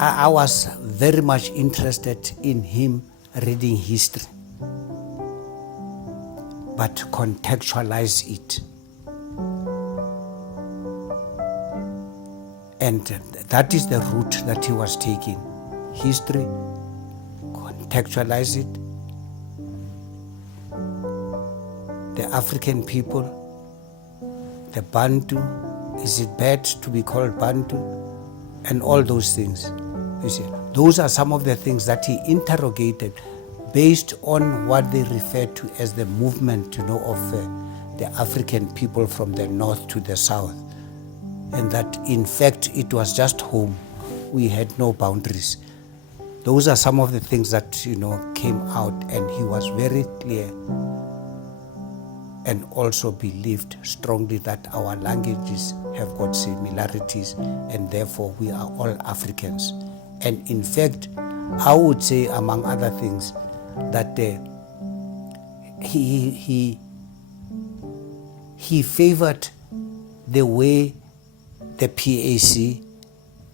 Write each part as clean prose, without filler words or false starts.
I was very much interested in him reading history, but contextualize it. And that is the route that he was taking. History, contextualize it. The African people, the Bantu, is it bad to be called Bantu? And all those things. You see, those are some of the things that he interrogated based on what they refer to as the movement, of the African people from the north to the south. And that, in fact, it was just home. We had no boundaries. Those are some of the things that, came out, and he was very clear and also believed strongly that our languages have got similarities and therefore we are all Africans. And in fact, I would say, among other things, that he favored the way the PAC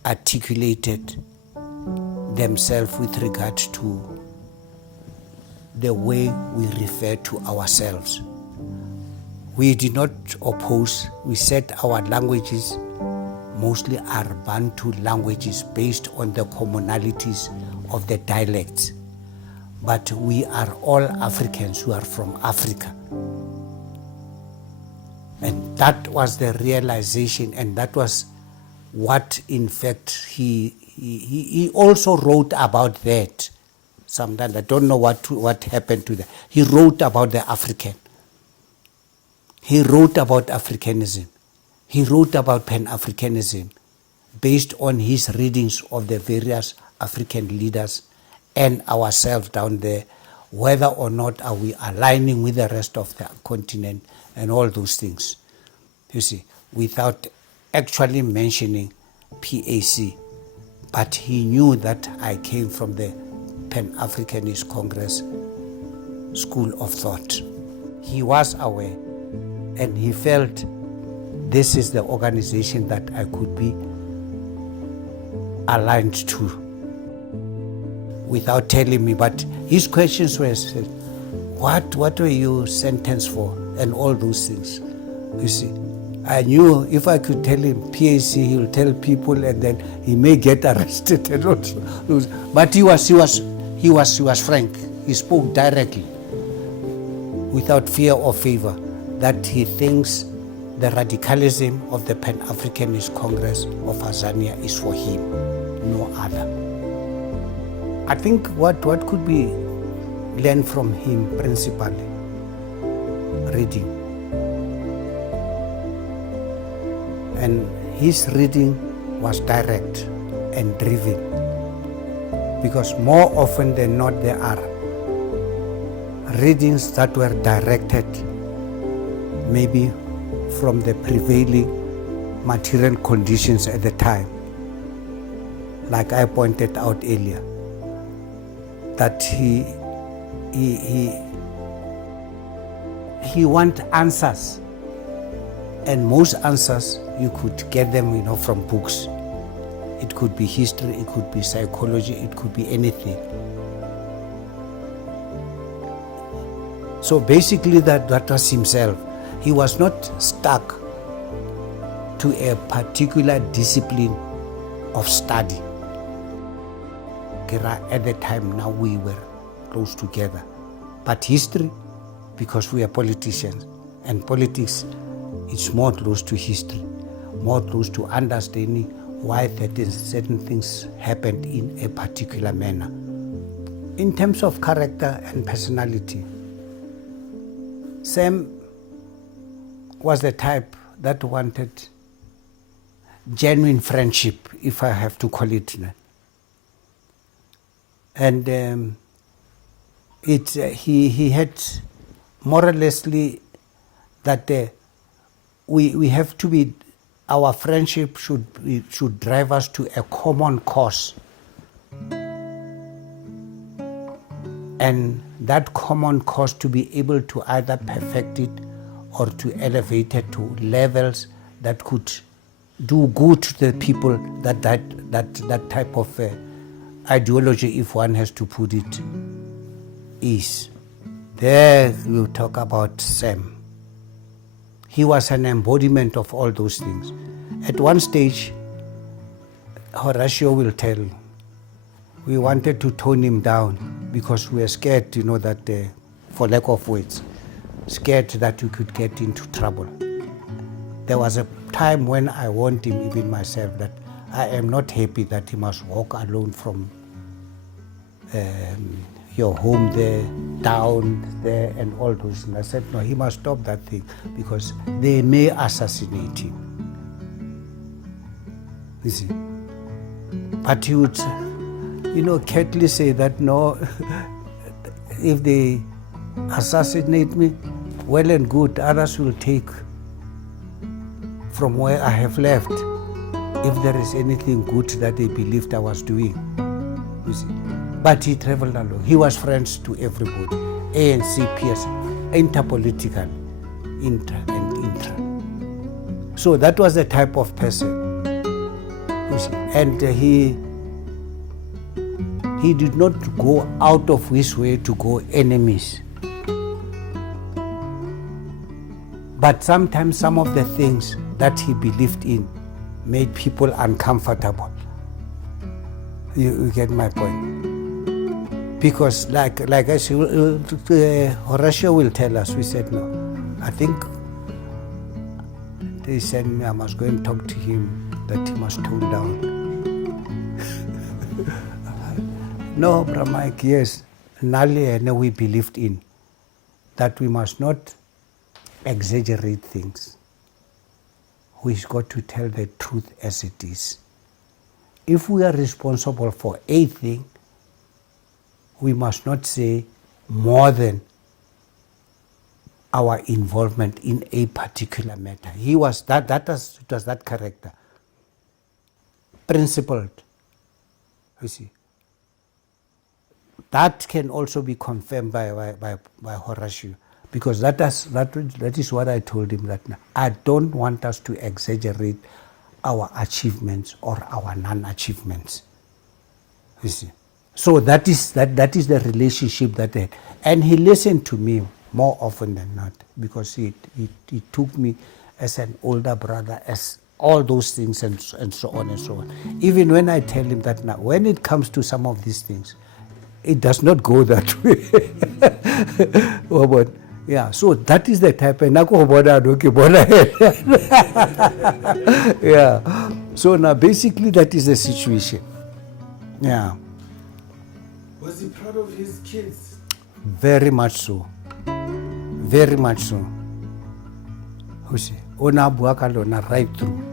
articulated themselves with regard to the way we refer to ourselves. We did not oppose. We said our languages mostly are Bantu languages based on the commonalities of the dialects. But we are all Africans who are from Africa. And that was the realization, and that was what, in fact, he also wrote about that. Sometimes I don't know what happened to that. He wrote about the African. He wrote about Africanism. He wrote about Pan-Africanism based on his readings of the various African leaders and ourselves down there, whether or not are we aligning with the rest of the continent and all those things, you see, without actually mentioning PAC. But he knew that I came from the Pan-Africanist Congress school of thought. He was aware, and he felt this is the organization that I could be aligned to without telling me. But his questions were, what were you sentenced for? And all those things. You see, I knew if I could tell him PAC, he'll tell people, and then he may get arrested and also lose. But he was frank. He spoke directly, without fear or favor, that he thinks the radicalism of the Pan-Africanist Congress of Azania is for him, no other. I think what could be learned from him principally, reading. And his reading was direct and driven, because more often than not there are readings that were directed maybe from the prevailing material conditions at the time. Like I pointed out earlier, that he want answers, and most answers you could get them, from books. It could be history, it could be psychology, it could be anything. So basically that was himself. He was not stuck to a particular discipline of study. At the time now we were close together. But history, because we are politicians, and politics is more close to history, more close to understanding why certain things happened in a particular manner. In terms of character and personality, Sam was the type that wanted genuine friendship, if I have to call it that. And he had more or lessly that we have to be, our friendship should drive us to a common cause. And that common cause to be able to either perfect it or to elevate it to levels that could do good to the people that type of ideology, if one has to put it, is. There we'll talk about Sam. He was an embodiment of all those things. At one stage, Horatio will tell, we wanted to tone him down because we were scared, that, for lack of words, scared that we could get into trouble. There was a time when I warned him, even myself, that I am not happy that he must walk alone from your home there, down there, and all those things. I said, no, he must stop that thing because they may assassinate him. You see? But he would, carefully say that, no, if they assassinate me, well and good, others will take from where I have left, if there is anything good that they believed I was doing. You see? But he traveled alone. He was friends to everybody. ANC, PS, interpolitical, intra and intra. So that was the type of person. You see? And he did not go out of his way to go enemies. But sometimes some of the things that he believed in made people uncomfortable. You get my point? Because like I said, Horatio will tell us, we said, no, I think they said me, I must go and talk to him, that he must tone down. No, Bra Mike, yes, Nali, we believed in, that we must not exaggerate things. We've got to tell the truth as it is. If we are responsible for a thing, we must not say more than our involvement in a particular matter. He was it was that character. Principled. You see. That can also be confirmed by Horatio. Because that is what I told him, that I don't want us to exaggerate our achievements or our non-achievements. You see. So that is the relationship that I had. And he listened to me more often than not, because he took me as an older brother, as all those things and so on and so on. Even when I tell him that now, when it comes to some of these things, it does not go that way. Oh, but yeah, so that is the type. Yeah. So now basically that is the situation. Yeah. Was he proud of his kids? Very much so. Very much so. Right through.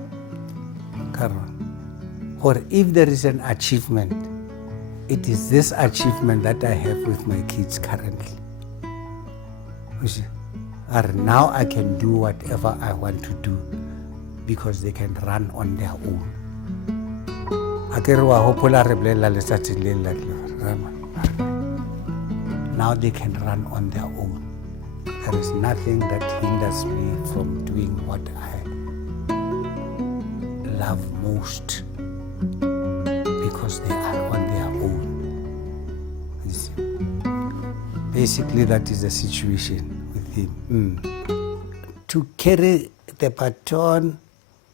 Or if there is an achievement, it is this achievement that I have with my kids currently. And now I can do whatever I want to do because they can run on their own. Now they can run on their own. There is nothing that hinders me from doing what I love most because they are on their own. Basically, that is the situation with him. To carry the baton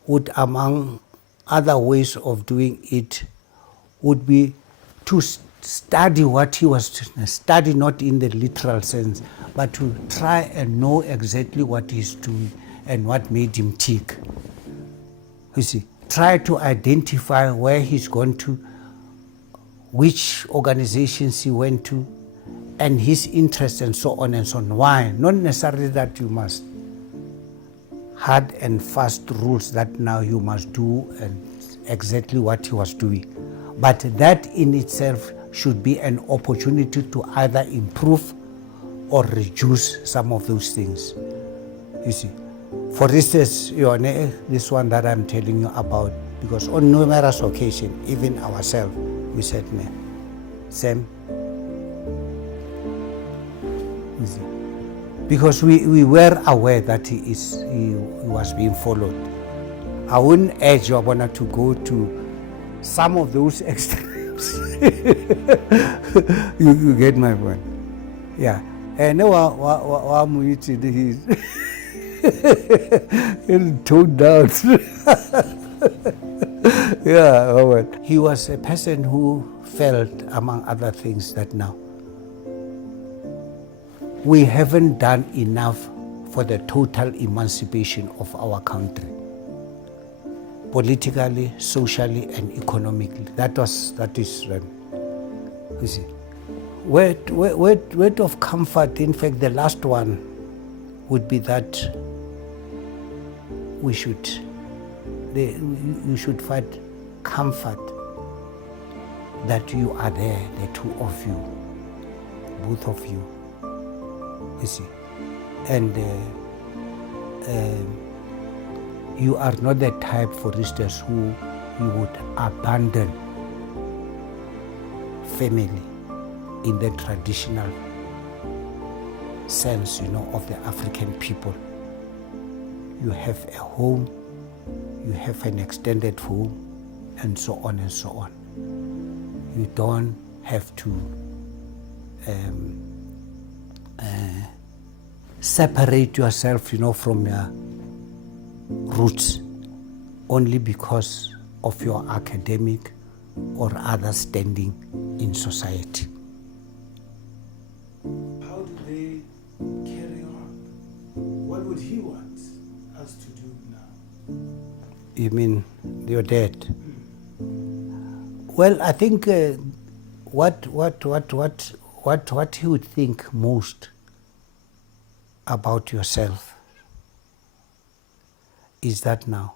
would, among other ways of doing it, would be to study what he was doing. Study not in the literal sense, but to try and know exactly what he's doing and what made him tick. You see, try to identify where he's gone to, which organizations he went to, and his interests and so on and so on. Why? Not necessarily that you must hard and fast rules that now you must do and exactly what he was doing. But that in itself should be an opportunity to either improve or reduce some of those things. You see, for instance, this one that I'm telling you about, because on numerous occasions, even ourselves, we said, Sam, you see, because we were aware that he was being followed. I wouldn't urge Yabona to go to some of those extremes. You get my point? Yeah. And now I'm eating his toned down. Yeah, well, he was a person who felt, among other things, that now we haven't done enough for the total emancipation of our country, politically, socially, and economically. That is you see. Word of comfort, in fact, the last one would be that you should find comfort that you are there, the two of you, both of you, you see. And you are not the type, for instance, who you would abandon family in the traditional sense, of the African people. You have a home, you have an extended home, and so on and so on. You don't have to separate yourself, from your roots only because of your academic or other standing in society. How do they carry on? What would he want us to do now? You mean your dad? Well, I think what he would think most about yourself is that now,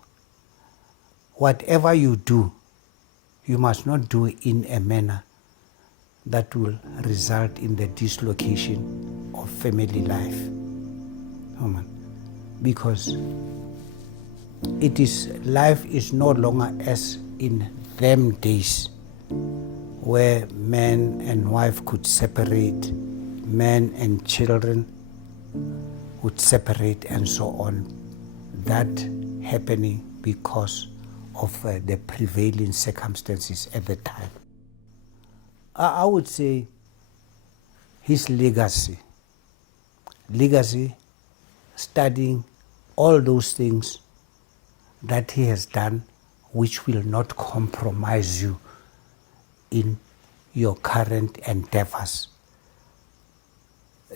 whatever you do, you must not do it in a manner that will result in the dislocation of family life. Because life is no longer as in them days where man and wife could separate, man and children would separate, and so on. That happening because of the prevailing circumstances at the time. I would say his legacy, studying all those things that he has done which will not compromise you in your current endeavors.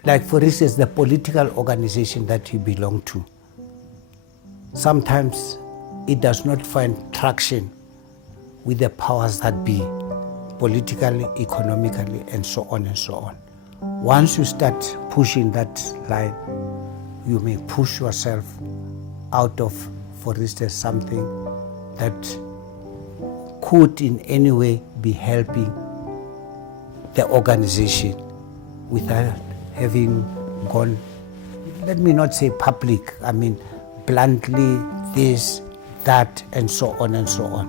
Like, for instance, the political organization that you belong to. Sometimes it does not find traction with the powers that be, politically, economically, and so on and so on. Once you start pushing that line, you may push yourself out of, for instance, something that could in any way be helping the organization without having gone, let me not say public, I mean bluntly this, that, and so on and so on.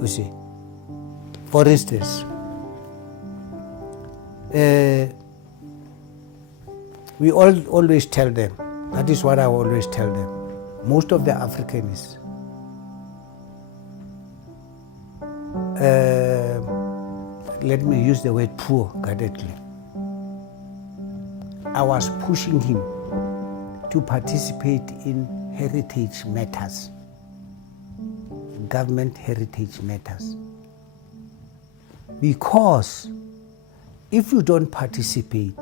You see, for instance, we always tell them, that is what I always tell them, most of the Africans, let me use the word poor guardedly. I was pushing him to participate in heritage matters, government heritage matters. Because if you don't participate,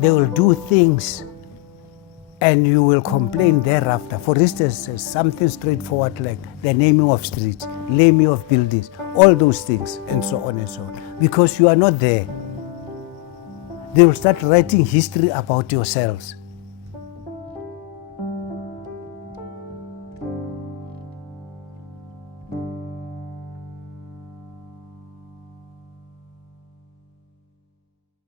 they will do things and you will complain thereafter. For instance, something straightforward like the naming of streets, naming of buildings, all those things, and so on and so on. Because you are not there. They will start writing history about yourselves.